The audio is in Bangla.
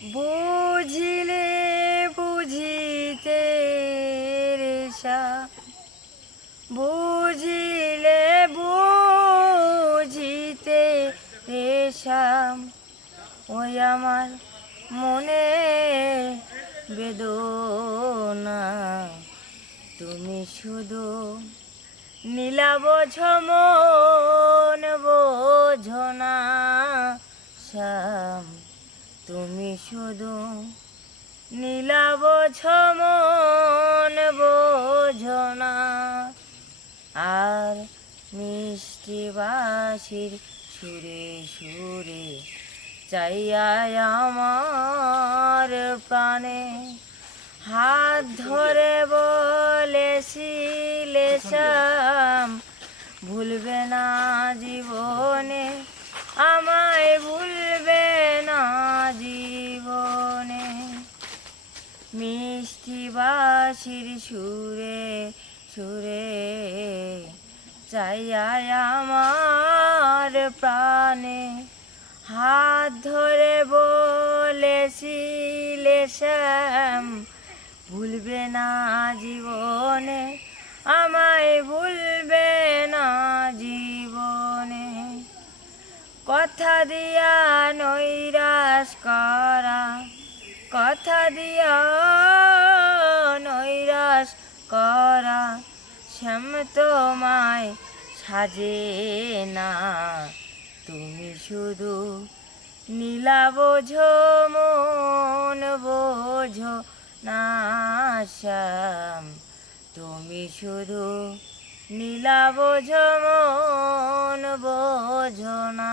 বুঝিলে বুঝিতে বুঝিলে বুঝিতে রেশাম ওই আমার মনে বেদনা। তুমি শুধু নীলা বোঝো মন বোঝো না শ্যাম তুমি শুধু নীলা বোঝো মন বোঝো না। আর মিষ্টি বাঁশির সুরে সুরে চাইয়া আমার প্রাণে হাত ধরে বলেছিলে শ্যাম ভুলবে না জীবনে মিষ্টি বাঁশির সুরে। সুরে চাইয়া আমার প্রাণে। হাত ধরে বলেছিলে শ্যাম, ভুলবে না জীবনে। আমায় ভুলবে না জীবনে। কথা দিয়া নৈরাশ করা, কথা দিয়া শ্যাম তোমায় সাজে না। তুমি শুধু নীলা বোঝো, মন বোঝো না শ্যাম তুমি শুধু নীলা বোঝো, মন বোঝো না।